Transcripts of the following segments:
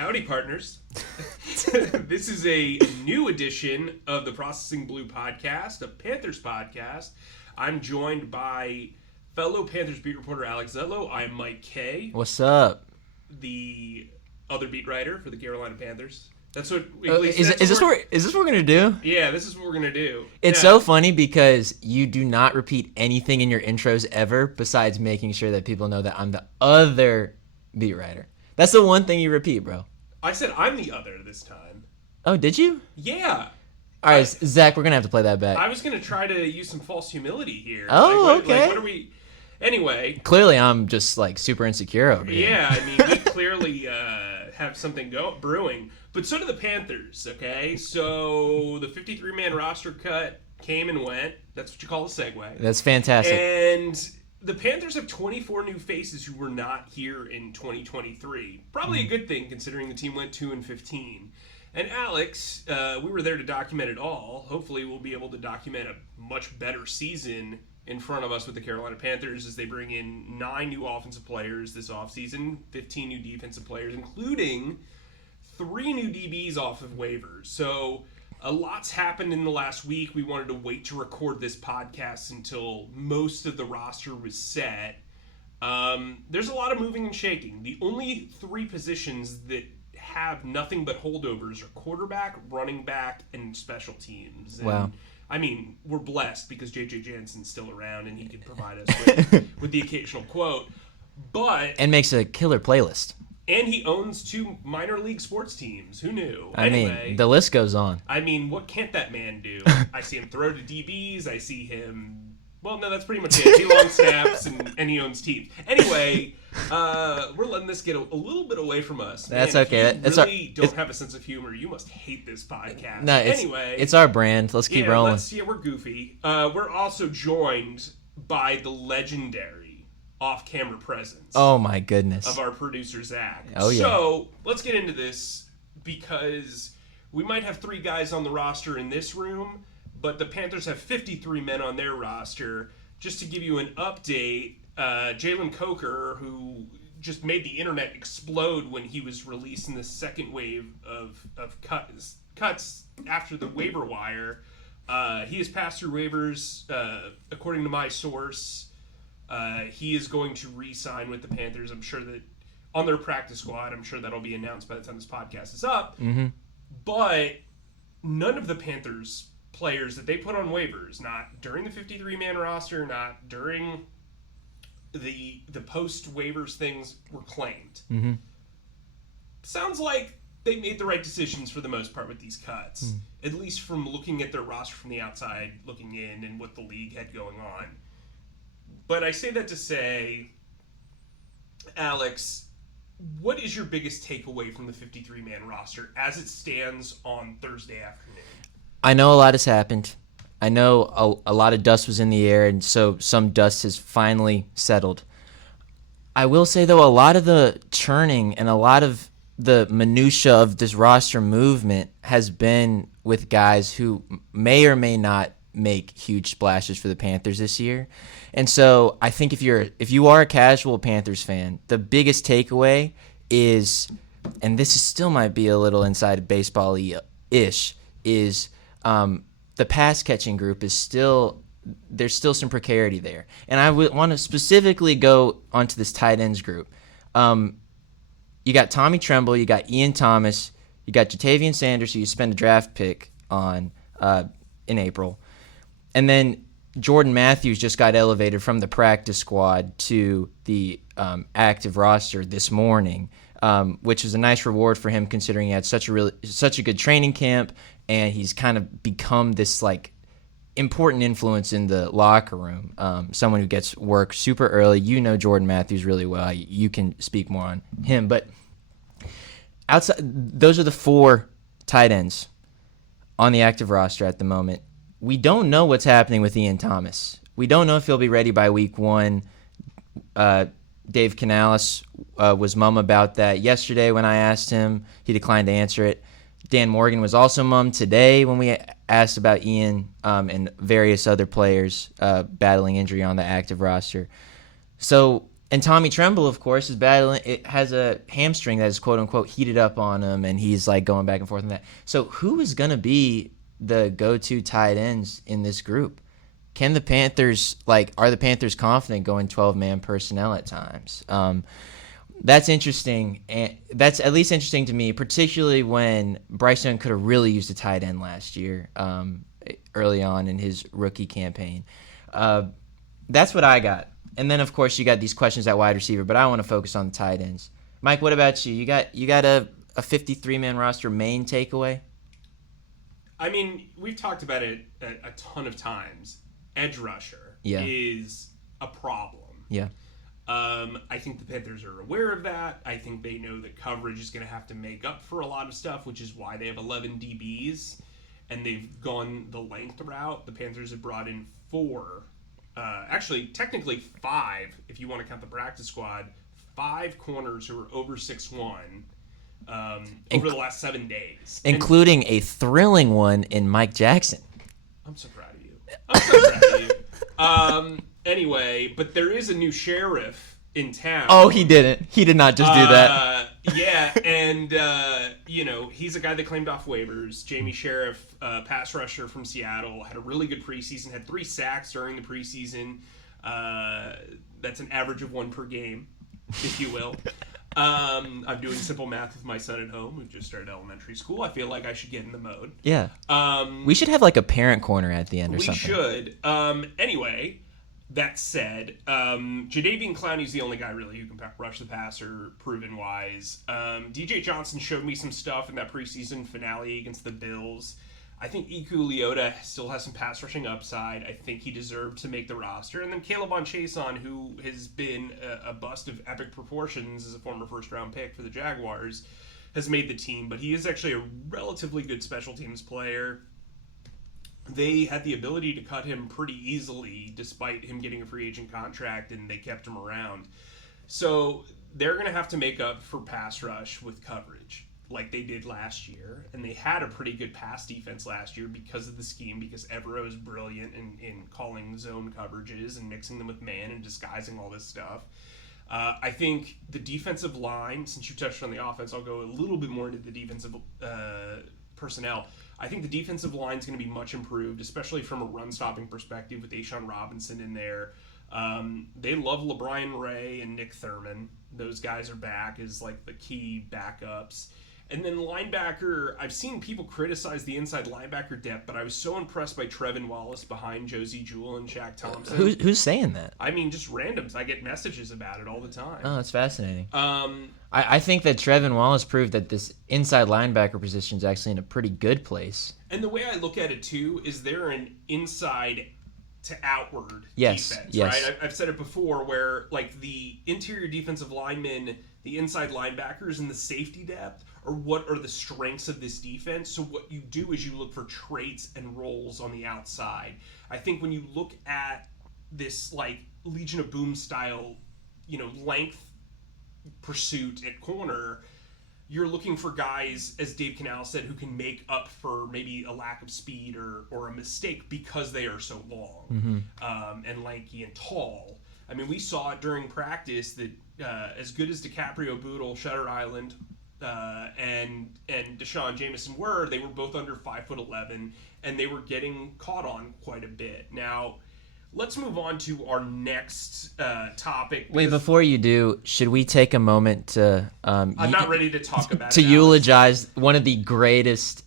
Howdy, partners. This is a new edition of the Processing Blue podcast, a Panthers podcast. I'm joined by fellow Panthers beat reporter Alex Zietlow. I'm Mike Kaye. What's up? The other beat writer for the Carolina Panthers. That's what. Is this what we're gonna do? Yeah, this is what we're gonna do. It's so funny because you do not repeat anything in your intros ever, besides making sure that people know that I'm the other beat writer. That's the one thing you repeat, bro. I said I'm the other this time. Oh, did you? Yeah. All right, Zach, we're gonna have to play that back. I was gonna try to use some false humility here. Oh, okay. What are we? Anyway. Clearly, I'm just like super insecure over here. Yeah, I mean, we clearly have something brewing. But so do the Panthers, okay? So the 53-man roster cut came and went. That's what you call a segue. That's fantastic. And the Panthers have 24 new faces who were not here in 2023. Probably a good thing considering the team went 2-15. And Alex, we were there to document it all. Hopefully we'll be able to document a much better season in front of us with the Carolina Panthers as they bring in 9 new offensive players this offseason, 15 new defensive players, including 3 new DBs off of waivers. So a lot's happened in the last week. We wanted to wait to record this podcast until most of the roster was set. There's a lot of moving and shaking. The only 3 positions that have nothing but holdovers are quarterback, running back, and special teams. And, wow. I mean, we're blessed because J.J. Jansen's still around and he can provide us with the occasional quote. And makes a killer playlist. And he owns 2 minor league sports teams. Who knew? I mean, the list goes on. I mean, what can't that man do? I see him throw to DBs. I see him... Well, no, that's pretty much it. He long snaps and he owns teams. Anyway, we're letting this get a little bit away from us. That's man, okay. If you really don't have a sense of humor, you must hate this podcast. No, it's our brand. Let's keep rolling. We're goofy. We're also joined by the legendary off-camera presence. Oh my goodness. Of our producer Zach. Oh yeah. So let's get into this because we might have 3 guys on the roster in this room, but the Panthers have 53 men on their roster. Just to give you an update, Jalen Coker, who just made the internet explode when he was released in the second wave of cuts after the waiver wire, he has passed through waivers, according to my source. He is going to re-sign with the Panthers. I'm sure that on their practice squad, I'm sure that'll be announced by the time this podcast is up. Mm-hmm. But none of the Panthers players that they put on waivers, not during the 53-man roster, not during the post-waivers things, were claimed. Mm-hmm. Sounds like they made the right decisions for the most part with these cuts, at least from looking at their roster from the outside, looking in, and what the league had going on. But I say that to say, Alex, what is your biggest takeaway from the 53-man roster as it stands on Thursday afternoon? I know a lot has happened. I know a lot of dust was in the air, and so some dust has finally settled. I will say, though, a lot of the churning and a lot of the minutia of this roster movement has been with guys who may or may not make huge splashes for the Panthers this year. And so I think if you are a casual Panthers fan, the biggest takeaway is, and this is still might be a little inside baseball-ish, is the pass catching group is there's still some precarity there. And I would want to specifically go onto this tight ends group. You got Tommy Tremble, you got Ian Thomas, you got Jatavian Sanders, who you spent a draft pick on in April. And then Jordan Matthews just got elevated from the practice squad to the active roster this morning, which is a nice reward for him considering he had such a good training camp, and he's kind of become this like important influence in the locker room. Someone who gets work super early. You know Jordan Matthews really well. You can speak more on him, but outside, those are the 4 tight ends on the active roster at the moment. We don't know what's happening with Ian Thomas. We don't know if he'll be ready by week 1. Dave Canales was mum about that yesterday when I asked him. He declined to answer it. Dan Morgan was also mum today when we asked about Ian and various other players battling injury on the active roster. So And Tommy Tremble, of course, is battling. It has a hamstring that is quote unquote heated up on him, and he's like going back and forth on that. So who is going to be the go-to tight ends in this group? Can the Panthers are the Panthers confident going 12-man personnel at times? That's interesting, and that's at least interesting to me, particularly when Bryce Young could have really used a tight end last year, early on in his rookie campaign. That's what I got. And then, of course, you got these questions at wide receiver, but I want to focus on the tight ends. Mike, what about you? You got a 53-man roster main takeaway? I mean, we've talked about it a ton of times. Edge rusher is a problem. Yeah. I think the Panthers are aware of that. I think they know that coverage is going to have to make up for a lot of stuff, which is why they have 11 DBs, and they've gone the length route. The Panthers have brought in 4. Actually, technically 5, if you want to count the practice squad, 5 corners who are over 6'1", over the last 7 days. Including a thrilling one in Mike Jackson. I'm so proud of you. Anyway, but there is a new sheriff in town. Oh, he didn't. He did not just do that. Yeah, and, he's a guy that claimed off waivers. Jamie Sheriff, pass rusher from Seattle, had a really good preseason, had 3 sacks during the preseason. That's an average of 1 per game, if you will. I'm doing simple math with my son at home who just started elementary school. I feel like I should get in the mode. Yeah. We should have like a parent corner at the end or something. We should. Anyway, that said, Jadeveon Clowney's the only guy really who can rush the passer, proven-wise. DJ Johnson showed me some stuff in that preseason finale against the Bills. I think Iku Leota still has some pass rushing upside. I think he deserved to make the roster. And then Caleb Chason, who has been a bust of epic proportions as a former first-round pick for the Jaguars, has made the team. But he is actually a relatively good special teams player. They had the ability to cut him pretty easily despite him getting a free agent contract, and they kept him around. So they're going to have to make up for pass rush with coverage like they did last year. And they had a pretty good pass defense last year because of the scheme, because Evero is brilliant in calling zone coverages and mixing them with man and disguising all this stuff. I think the defensive line, since you touched on the offense, I'll go a little bit more into the defensive personnel. I think the defensive line is going to be much improved, especially from a run-stopping perspective with A'Shawn Robinson in there. They love LeBrian Ray and Nick Thurman. Those guys are back as like the key backups. And then linebacker, I've seen people criticize the inside linebacker depth, but I was so impressed by Trevin Wallace behind Josie Jewell and Shaq Thompson. Who's saying that? I mean, just randoms. I get messages about it all the time. Oh, that's fascinating. I think that Trevin Wallace proved that this inside linebacker position is actually in a pretty good place. And the way I look at it, too, is they're an inside to outward defense, right? I've said it before where, like, the interior defensive linemen, the inside linebackers, and the safety depth are what are the strengths of this defense. So what you do is you look for traits and roles on the outside. I think when you look at this, like, Legion of Boom style, length pursuit at corner, you're looking for guys, as Dave Canal said, who can make up for maybe a lack of speed or a mistake because they are so long and lanky and tall. I mean, we saw it during practice that as good as DiCaprio, Boodle, Shutter Island, and Deshaun Jameson they were both under 5'11", and they were getting caught on quite a bit. Now, let's move on to our next topic. Wait, before you do, should we take a moment to? I'm not ready to talk about to it, eulogize one of the greatest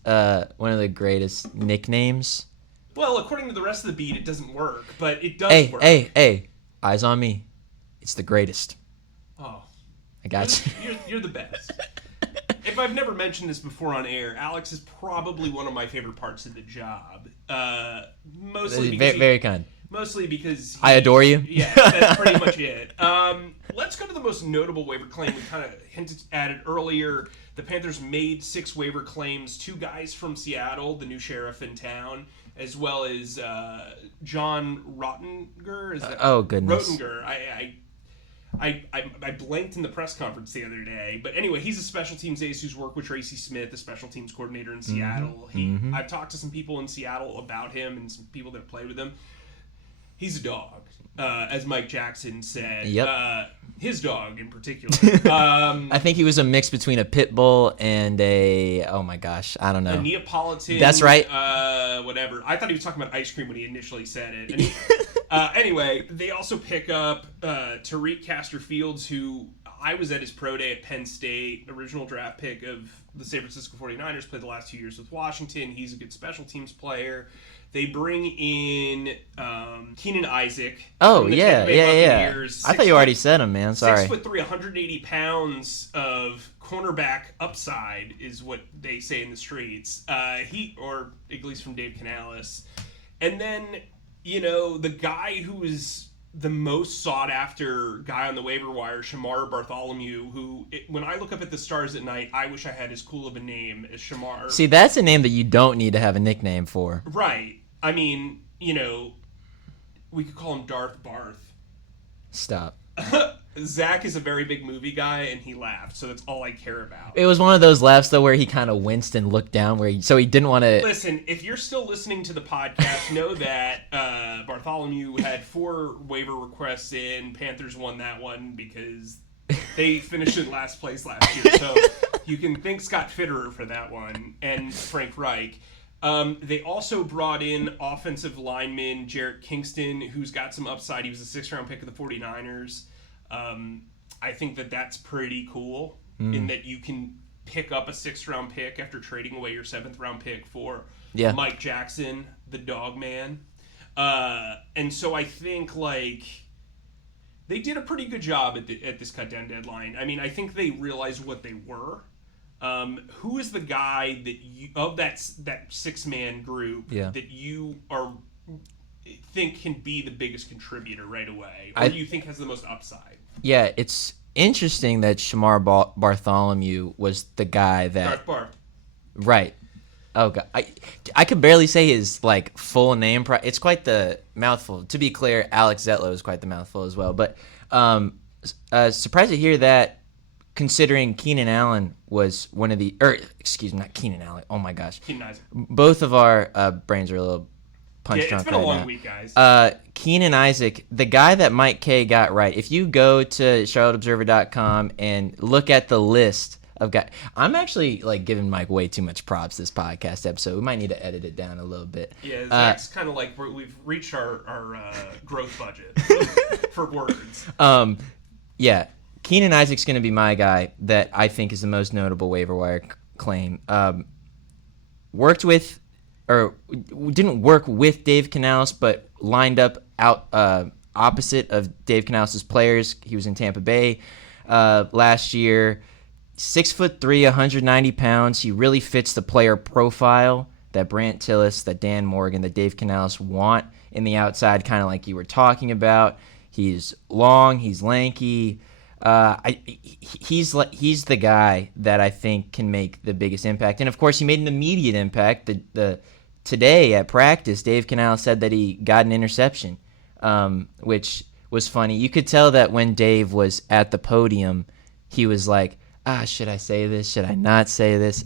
nicknames. Well, according to the rest of the beat, it doesn't work, but it does work. Hey, eyes on me. It's the greatest. Oh, I got you. You're the best. If I've never mentioned this before on air, Alex is probably one of my favorite parts of the job. Mostly because very kind. Mostly because I adore you. Yeah, that's pretty much it. Let's go to the most notable waiver claim. We kind of hinted at it earlier. The Panthers made 6 waiver claims. 2 guys from Seattle, the new sheriff in town, as well as John Rottinger. Oh goodness. Rottinger. I blanked in the press conference the other day. But anyway, he's a special teams ace who's worked with Tracy Smith, the special teams coordinator in Seattle. I've talked to some people in Seattle about him and some people that have played with him. He's a dog, as Mike Jackson said. Yep. His dog in particular. I think he was a mix between a pit bull and oh my gosh, I don't know. A Neapolitan. That's right. Whatever. I thought he was talking about ice cream when he initially said it. And anyway, they also pick up Tariq Castor-Fields, who I was at his pro day at Penn State, original draft pick of the San Francisco 49ers, played the last 2 years with Washington. He's a good special teams player. They bring in Keenan Isaac. Oh, yeah. I thought you already said him, man. Sorry. 6'3", 180 pounds of cornerback upside is what they say in the streets. Or at least from Dave Canales. And then, the guy who is the most sought-after guy on the waiver wire, Shamar Bartholomew, who, when I look up at the stars at night, I wish I had as cool of a name as Shamar. See, that's a name that you don't need to have a nickname for. Right. I mean, we could call him Darth Barth. Stop. Zach is a very big movie guy, and he laughed, so that's all I care about. It was one of those laughs, though, where he kind of winced and looked down, so he didn't want to... Listen, if you're still listening to the podcast, know that Bartholomew had 4 waiver requests in. Panthers won that one because they finished in last place last year, so you can thank Scott Fitterer for that one, and Frank Reich. They also brought in offensive lineman Jarrett Kingston, who's got some upside. He was a 6th-round pick of the 49ers. I think that's pretty cool in that you can pick up a 6th-round pick after trading away your 7th-round pick for Mike Jackson, the dog man. And so I think, they did a pretty good job at this cut-down deadline. I mean, I think they realized what they were. Who is the guy that of that 6-man group that you think can be the biggest contributor right away, or do you think has the most upside? Yeah, it's interesting that Shamar Bartholomew was the guy that... Right. Oh, God. I could barely say his, full name. It's quite the mouthful. To be clear, Alex Zietlow is quite the mouthful as well. But surprised to hear that, considering Keenan Allen was one of the... not Keenan Allen. Oh, my gosh. Keenan Isaac. Both of our brains are a little punch drunk right now. It's been a long week, guys. Keenan Isaac, the guy that Mike Kaye got right. If you go to charlotteobserver.com and look at the list of guys... I'm actually, giving Mike way too much props this podcast episode. We might need to edit it down a little bit. Yeah, Zach's kind of we've reached our growth budget for words. Yeah. Keenan Isaac's going to be my guy that I think is the most notable waiver wire claim. Didn't work with Dave Canales, but lined up opposite of Dave Canales' players. He was in Tampa Bay last year. 6'3", 190 pounds. He really fits the player profile that Brant Tillis, that Dan Morgan, that Dave Canales want in the outside, kind of like you were talking about. He's long. He's lanky. He's the guy that I think can make the biggest impact, and of course he made an immediate impact. Today at practice, Dave Canales said that he got an interception, which was funny. You could tell that when Dave was at the podium, he was like, should I say this? Should I not say this?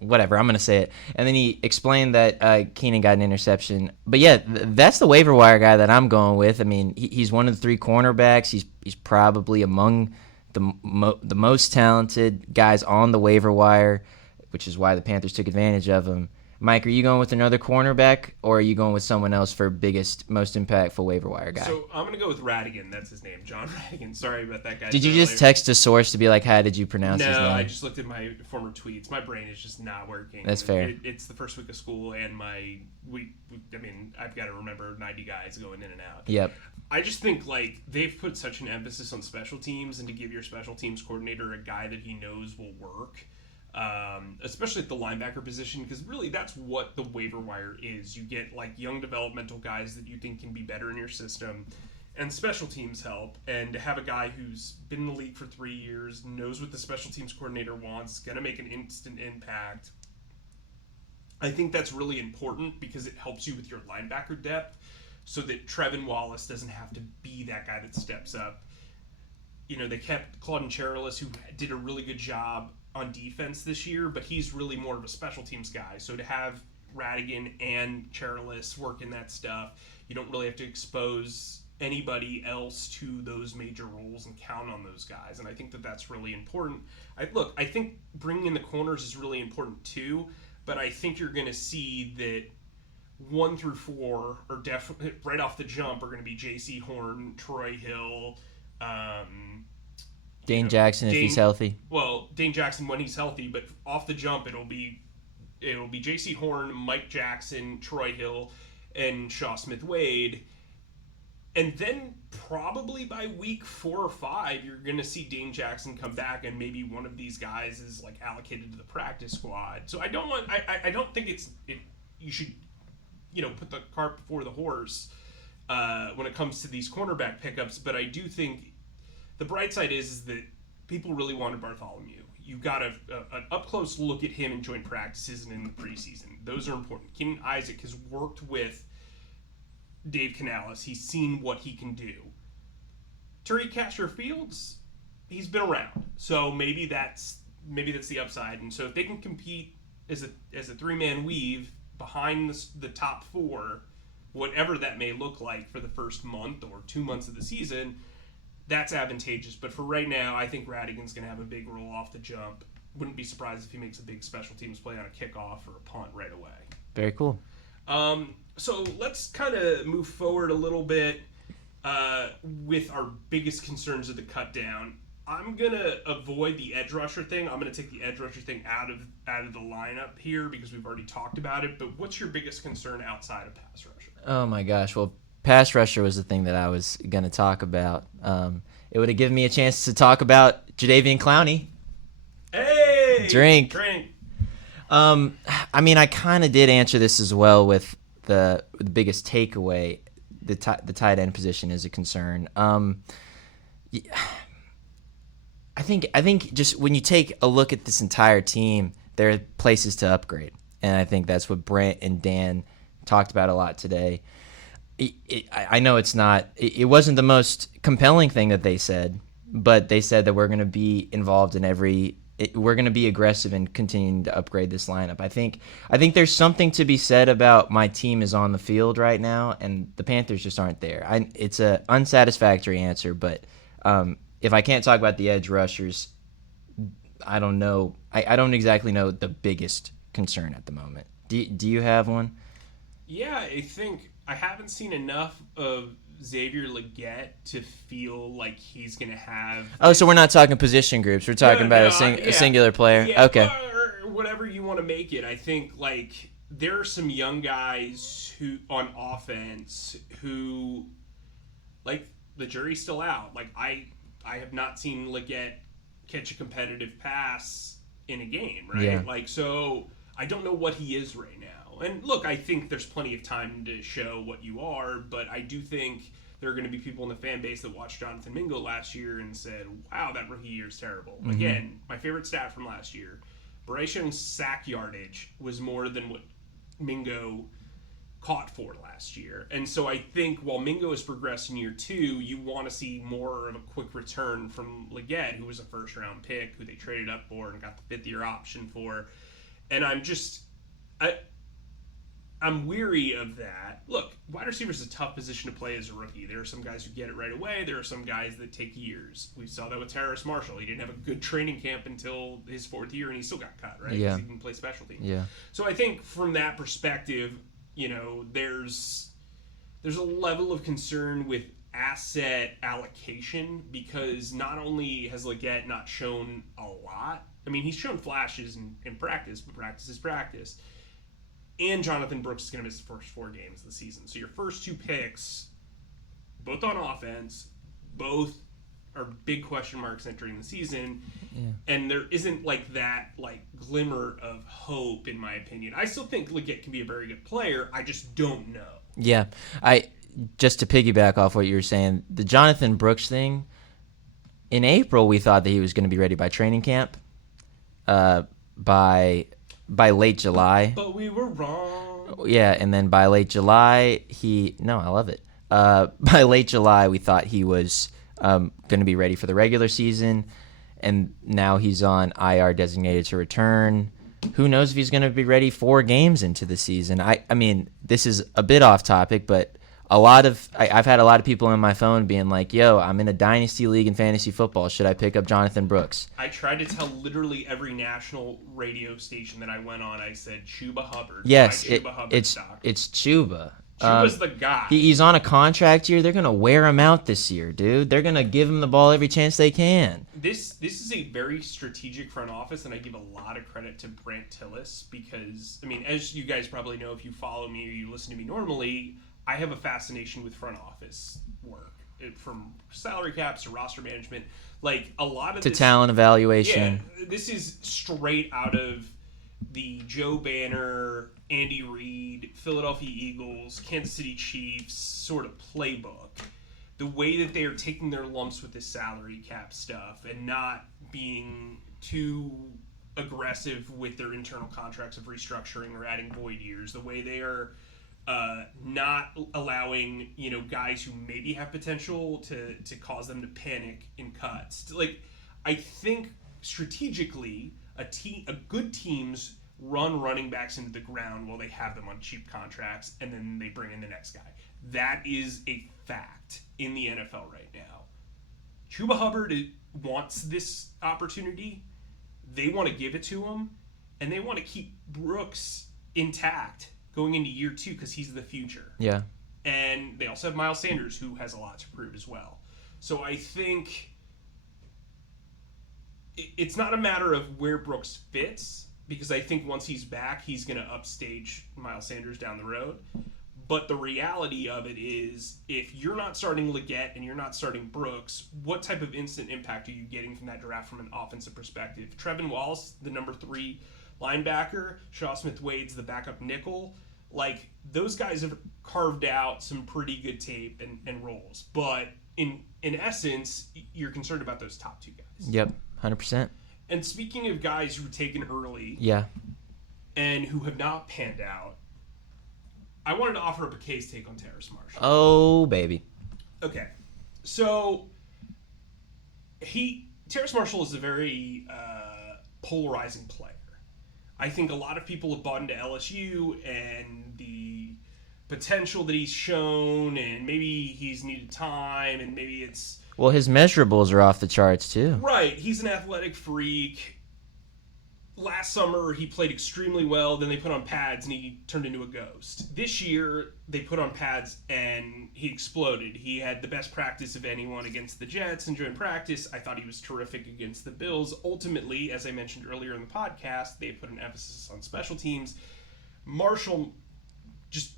Whatever, I'm going to say it. And then he explained that Keenan got an interception. But yeah, that's the waiver wire guy that I'm going with. I mean, he's one of the 3 cornerbacks. He's probably among the most talented guys on the waiver wire, which is why the Panthers took advantage of him. Mike, are you going with another cornerback, or are you going with someone else for biggest, most impactful waiver wire guy? So I'm going to go with Radigan. That's his name, John Radigan. Sorry about that guy. Did you just text a source to be like, how did you pronounce his name? No, I just looked at my former tweets. My brain is just not working. That's fair. It's the first week of school, and I've got to remember 90 guys going in and out. Yep. I just think, they've put such an emphasis on special teams, and to give your special teams coordinator a guy that he knows will work, especially at the linebacker position, because really that's what the waiver wire is. You get young developmental guys that you think can be better in your system, and special teams help. And to have a guy who's been in the league for 3 years, knows what the special teams coordinator wants, going to make an instant impact, I think that's really important because it helps you with your linebacker depth, so that Trevin Wallace doesn't have to be that guy that steps up. They kept Claudin Cherilus, who did a really good job on defense this year, but he's really more of a special teams guy. So to have Radigan and Charles working that stuff. You don't really have to expose anybody else to those major roles and count on those guys. And I think that that's really important. I think bringing in the corners is really important too, but I think you're going to see that 1 through 4 are definitely right off the jump are going to be J.C. Horn, Troy Hill, Dane Jackson if he's healthy. Well, Dane Jackson when he's healthy, but off the jump it'll be J.C. Horn, Mike Jackson, Troy Hill, and Shaw Smith-Wade. And then probably by week 4 or 5, you're going to see Dane Jackson come back, and maybe one of these guys is like allocated to the practice squad. So I don't think you should put the cart before the horse when it comes to these cornerback pickups. But I do think the bright side is that people really wanted Bartholomew. You got an up-close look at him in joint practices and in the preseason. Those are important. Keaton Isaac has worked with Dave Canales. He's seen what he can do. Tariq Castro-Fields, he's been around. So maybe that's the upside. And so if they can compete as a three-man weave behind the top 4, whatever that may look like for the first month or 2 months of the season, that's advantageous. But for right now, I think Radigan's going to have a big role off the jump. Wouldn't be surprised if he makes a big special teams play on a kickoff or a punt right away. Very cool. So let's kind of move forward a little bit with our biggest concerns of the cut down. I'm going to avoid the edge rusher thing. I'm going to take the edge rusher thing out of the lineup here because we've already talked about it. But what's your biggest concern outside of pass rusher? Oh, my gosh. Well, pass rusher was the thing that I was going to talk about. It would have given me a chance to talk about Jadeveon Clowney. Hey! Drink. I mean, I kind of did answer this as well with the biggest takeaway. The tight end position is a concern. I think just when you take a look at this entire team, there are places to upgrade, and I think that's what Brent and Dan talked about a lot today. I know it wasn't the most compelling thing that they said, but they said that we're going to be involved in we're going to be aggressive in continuing to upgrade this lineup. I think there's something to be said about my team is on the field right now, and the Panthers just aren't there. It's a unsatisfactory answer, but if I can't talk about the edge rushers, I don't know. I don't exactly know the biggest concern at the moment. Do you have one? Yeah, I think I haven't seen enough of Xavier Legette to feel like he's going to have... Oh, so we're not talking position groups. We're talking about a singular player? Yeah, okay. Or whatever you want to make it. I think, like, there are some young guys who on offense who, like, the jury's still out. Like, I have not seen Legette catch a competitive pass in a game, right? Yeah. Like, so I don't know what he is right now. And look, I think there's plenty of time to show what you are, but I do think there are going to be people in the fan base that watched Jonathan Mingo last year and said, wow, that rookie year is terrible. Mm-hmm. Again, my favorite stat from last year, Bryce Young's sack yardage was more than what Mingo caught for last year. And so I think while Mingo has progressed in year 2, you want to see more of a quick return from Legette, who was a first-round pick, who they traded up for and got the 5th-year option for. And I'm weary of that. Look, wide receiver is a tough position to play as a rookie. There are some guys who get it right away. There are some guys that take years. We saw that with Terrace Marshall. He didn't have a good training camp until his 4th year, and he still got cut, right? Yeah. Because he didn't play special teams. Yeah. So I think from that perspective, there's a level of concern with asset allocation because not only has Legette not shown a lot. I mean, he's shown flashes in practice, but practice is practice. And Jonathan Brooks is going to miss the first 4 games of the season. So your first 2 picks, both on offense, both are big question marks entering the season. Yeah. And there isn't that glimmer of hope, in my opinion. I still think Legette can be a very good player. I just don't know. Yeah. Just to piggyback off what you were saying, the Jonathan Brooks thing, in April we thought that he was going to be ready by training camp. By late July. But we were wrong. Yeah, and then by late July, I love it. By late July, we thought he was going to be ready for the regular season, and now he's on IR designated to return. who knows if he's going to be ready 4 games into the season. I mean, this is a bit off topic, but I've had a lot of people on my phone being like, yo, I'm in a dynasty league in fantasy football. Should I pick up Jonathan Brooks? I tried to tell literally every national radio station that I went on, I said Chuba Hubbard. Yes, it's Chuba. Chuba's the guy. He's on a contract year. They're going to wear him out this year, dude. They're going to give him the ball every chance they can. This is a very strategic front office, and I give a lot of credit to Brant Tillis because, I mean, as you guys probably know if you follow me or you listen to me normally, I have a fascination with front office work, from salary caps to roster management. Like, a lot of to talent evaluation. Yeah, this is straight out of the Joe Banner, Andy Reid, Philadelphia Eagles, Kansas City Chiefs sort of playbook. The way that they are taking their lumps with this salary cap stuff and not being too aggressive with their internal contracts of restructuring or adding void years. The way they are not allowing, guys who maybe have potential to cause them to panic in cuts. Like, I think strategically, good teams run running backs into the ground while they have them on cheap contracts, and then they bring in the next guy. That is a fact in the NFL right now. Chuba Hubbard wants this opportunity. They want to give it to him, and they want to keep Brooks intact going into year 2 because he's the future. Yeah. And they also have Miles Sanders, who has a lot to prove as well. So I think it's not a matter of where Brooks fits, because I think once he's back, he's going to upstage Miles Sanders down the road. But the reality of it is, if you're not starting Leggett and you're not starting Brooks, what type of instant impact are you getting from that draft from an offensive perspective? Trevin Wallace, the number 3 linebacker, Shaw Smith-Wade's the backup nickel. Like, those guys have carved out some pretty good tape and roles. But in essence, you're concerned about those top 2 guys. Yep, 100%. And speaking of guys who were taken early, yeah, and who have not panned out, I wanted to offer up a Kaye's take on Terrace Marshall. Oh, baby. Okay, so Terrace Marshall is a very polarizing player. I think a lot of people have bought into LSU and the potential that he's shown, and maybe he's needed time, and maybe it's... Well, his measurables are off the charts, too. Right. He's an athletic freak. Last summer, he played extremely well. Then they put on pads, and he turned into a ghost. This year, they put on pads, and he exploded. He had the best practice of anyone against the Jets, and during practice, I thought he was terrific against the Bills. Ultimately, as I mentioned earlier in the podcast, they put an emphasis on special teams. Marshall just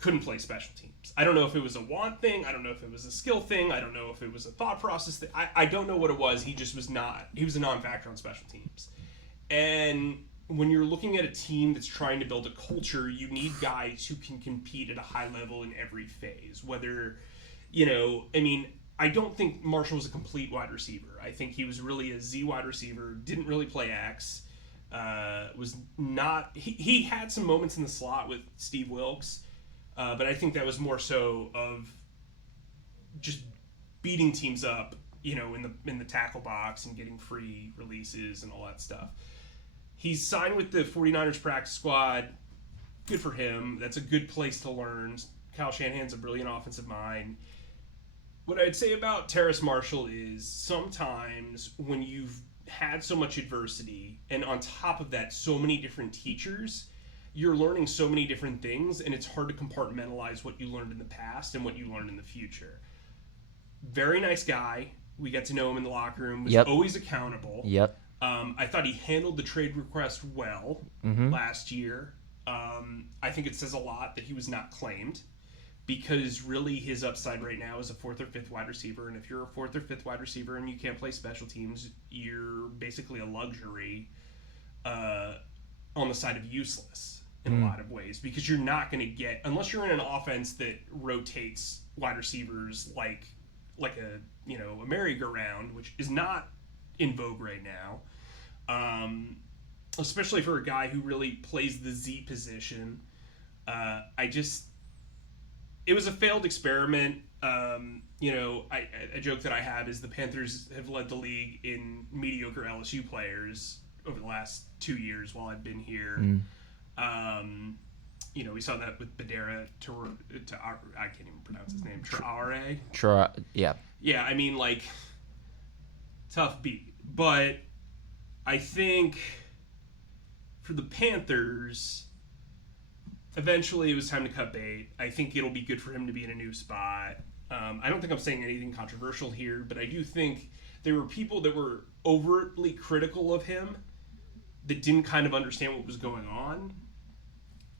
couldn't play special teams. I don't know if it was a want thing. I don't know if it was a skill thing. I don't know if it was a thought process thing. I don't know what it was. He just was not. He was a non-factor on special teams. And when you're looking at a team that's trying to build a culture, you need guys who can compete at a high level in every phase. Whether, I don't think Marshall was a complete wide receiver. I think he was really a Z wide receiver, didn't really play X. Was not. He had some moments in the slot with Steve Wilkes. But I think that was more so of just beating teams up, in the tackle box and getting free releases and all that stuff. He's signed with the 49ers practice squad. Good for him. That's a good place to learn. Kyle Shanahan's a brilliant offensive mind. What I'd say about Terrace Marshall is sometimes when you've had so much adversity and on top of that so many different teachers, you're learning so many different things, and it's hard to compartmentalize what you learned in the past and what you learned in the future. Very nice guy. We got to know him in the locker room. Was always accountable. Yep. I thought he handled the trade request well last year. I think it says a lot that he was not claimed, because really his upside right now is a 4th or 5th wide receiver, and if you're a 4th or 5th wide receiver and you can't play special teams, you're basically a luxury on the side of useless in a lot of ways, because you're not going to get, unless you're in an offense that rotates wide receivers like a merry-go-round, which is not in vogue right now, especially for a guy who really plays the Z position. It was a failed experiment. A joke that I have is the Panthers have led the league in mediocre LSU players over the last 2 years while I've been here. We saw that with Badera I can't even pronounce his name. Traore. Yeah. Yeah, I mean, tough beat. But I think for the Panthers, eventually it was time to cut bait. I think it'll be good for him to be in a new spot. I don't think I'm saying anything controversial here, but I do think there were people that were overtly critical of him that didn't kind of understand what was going on.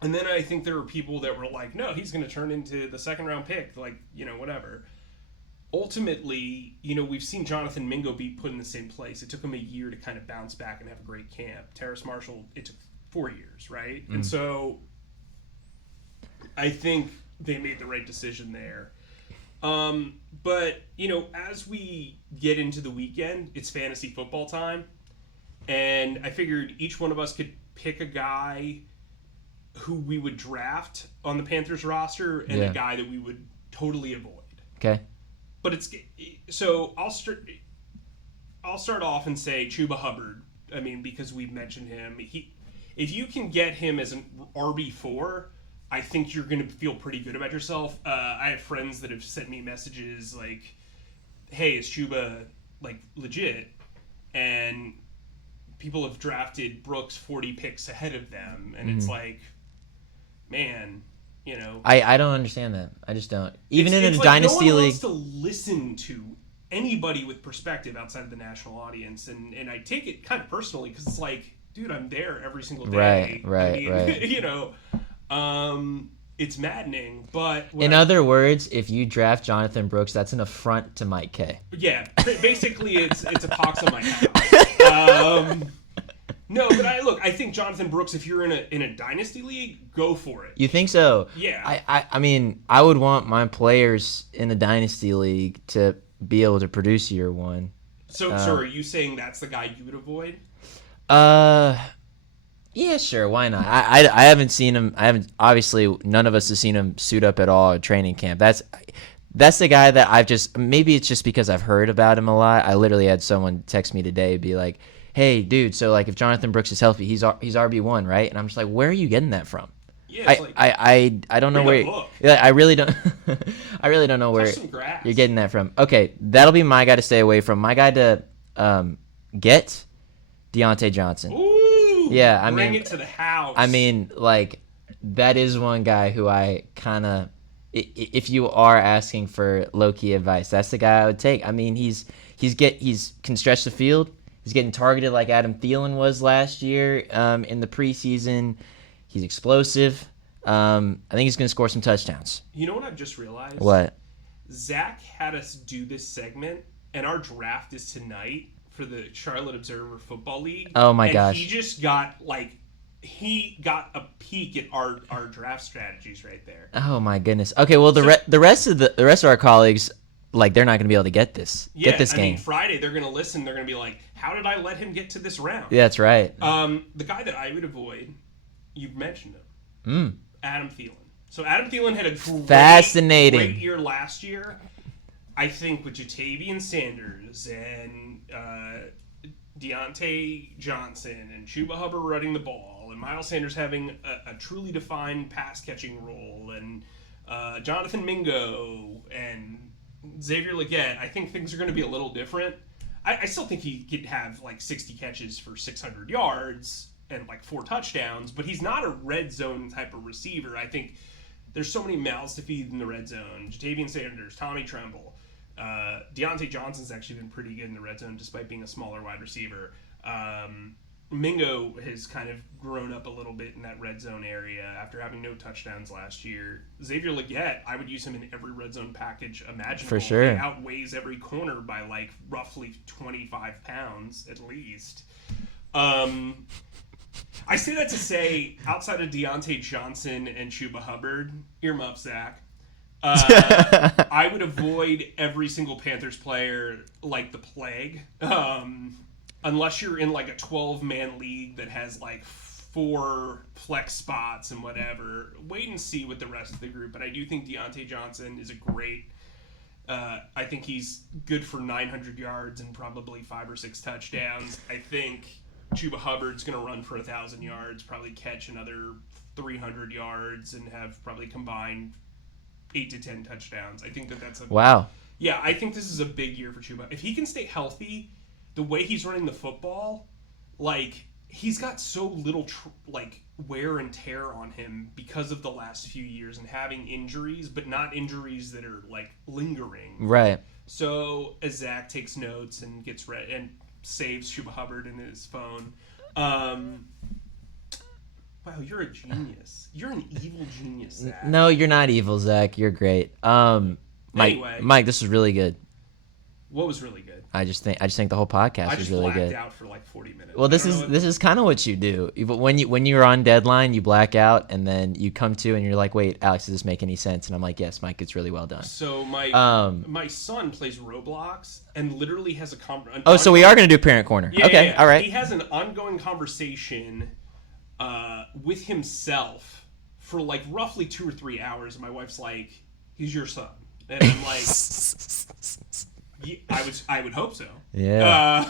And then I think there were people that were like, no, he's going to turn into the second round pick, whatever. Ultimately, we've seen Jonathan Mingo be put in the same place. It took him a year to kind of bounce back and have a great camp. Terrace Marshall, it took 4 years, right? And so I think they made the right decision there. But, as we get into the weekend, it's fantasy football time. And I figured each one of us could pick a guy who we would draft on the Panthers roster and a guy that we would totally avoid. Okay. But so I'll start off and say Chuba Hubbard. I mean, because we've mentioned him. If you can get him as an RB4, I think you're going to feel pretty good about yourself. I have friends that have sent me messages like, hey, is Chuba legit? And people have drafted Brooks 40 picks ahead of them. And it's like, man, I don't understand that. I just don't. Even in a dynasty no one league, wants to listen to anybody with perspective outside of the national audience, and I take it kind of personally because it's like, dude, I'm there every single day. Right. It's maddening. But in other words, if you draft Jonathan Brooks, that's an affront to Mike Kaye. Yeah, basically, it's a pox on my house. No, but I think Jonathan Brooks, if you're in a dynasty league, go for it. You think so? Yeah. I mean, I would want my players in a dynasty league to be able to produce year one. So are you saying that's the guy you would avoid? Yeah, sure. Why not? I haven't seen him. Obviously, none of us have seen him suit up at all at training camp. That's the guy that maybe it's just because I've heard about him a lot. I literally had someone text me today, be like, hey, dude, so if Jonathan Brooks is healthy, he's RB1, right? And I'm just like, where are you getting that from? Yeah, I don't know where. I really don't. I really don't know where you're getting that from. Okay, that'll be my guy to stay away from. My guy to get Deontay Johnson. Ooh, yeah, bring it to the house. I mean, that is one guy who I kind of, if you are asking for low-key advice, that's the guy I would take. I mean, he can stretch the field. He's getting targeted like Adam Thielen was last year in the preseason. He's explosive. I think he's going to score some touchdowns. You know what I've just realized? What? Zach had us do this segment, and our draft is tonight for the Charlotte Observer Football League. Oh, my gosh. He just got, he got a peek at our draft strategies right there. Oh, my goodness. Okay, well, the rest of our colleagues, they're not going to be able to get this. Yeah, get this game. I mean, Friday they're going to listen. They're going to be like, "How did I let him get to this round?" Yeah, that's right. The guy that I would avoid, you've mentioned him, Adam Thielen. So Adam Thielen had a great year last year. I think with Jatavian Sanders and Deontay Johnson and Chuba Hubbard running the ball and Miles Sanders having a truly defined pass catching role and Jonathan Mingo and Xavier Legette, I think things are going to be a little different. I still think he could have 60 catches for 600 yards and 4 touchdowns, but he's not a red zone type of receiver. I think there's so many mouths to feed in the red zone. Jatavian Sanders, Tommy Tremble. Deontay Johnson's actually been pretty good in the red zone despite being a smaller wide receiver. Mingo has kind of grown up a little bit in that red zone area after having no touchdowns last year. Xavier Legette, I would use him in every red zone package imaginable. For sure. He outweighs every corner by roughly 25 pounds at least. I say that to say, outside of Deontay Johnson and Chuba Hubbard, ear him up, Zach. I would avoid every single Panthers player like the plague. Unless you're in a 12-man league that has 4 flex spots and whatever. Wait and see with the rest of the group. But I do think Deontay Johnson is a great. I think he's good for 900 yards and probably 5 or 6 touchdowns. I think Chuba Hubbard's going to run for 1,000 yards, probably catch another 300 yards, and have probably combined 8 to 10 touchdowns. I think that's a... Wow. Yeah, I think this is a big year for Chuba. If he can stay healthy, the way he's running the football, like, he's got so little, wear and tear on him because of the last few years and having injuries, but not injuries that are, lingering. Right. So, as Zach takes notes and gets ready and saves Chuba Hubbard in his phone, wow, you're a genius. You're an evil genius, Zach. No, you're not evil, Zach. You're great. Mike, this was really good. What was really good? I just think the whole podcast was really good. I just blacked out for 40 minutes. Well, this is kind of what you do. When you're on deadline, you black out, and then you come to and you're like, "Wait, Alex, does this make any sense?" And I'm like, "Yes, Mike, it's really well done." So my son plays Roblox and literally has a conversation. Oh, so we are going to do Parent Corner. Yeah, okay, yeah. all right. He has an ongoing conversation with himself for roughly 2 or 3 hours, and my wife's like, "He's your son," and I'm like. Yeah, I would hope so. Yeah.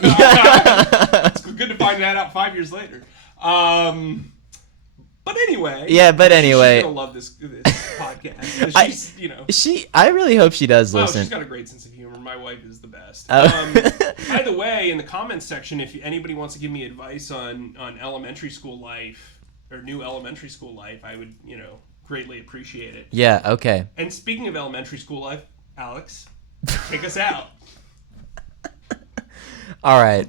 It's good to find that out 5 years later. But anyway. Yeah, but anyway. She's gonna love this podcast. I really hope she does listen. She's got a great sense of humor. My wife is the best. Oh. By the way, in the comments section, if anybody wants to give me advice on elementary school life or new elementary school life, I would greatly appreciate it. Yeah. Okay. And speaking of elementary school life, Alex, take us out. All right.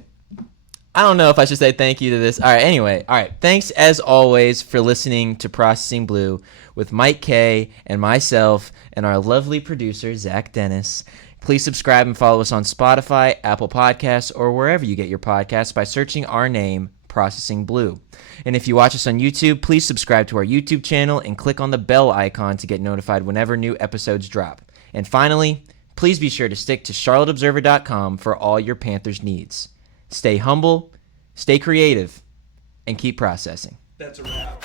I don't know if I should say thank you to this. All right. Anyway. All right. Thanks as always for listening to Processing Blue with Mike Kaye and myself and our lovely producer, Zach Dennis. Please subscribe and follow us on Spotify, Apple Podcasts, or wherever you get your podcasts by searching our name, Processing Blue. And if you watch us on YouTube, please subscribe to our YouTube channel and click on the bell icon to get notified whenever new episodes drop. And finally, please be sure to stick to charlotteobserver.com for all your Panthers needs. Stay humble, stay creative, and keep processing. That's a wrap.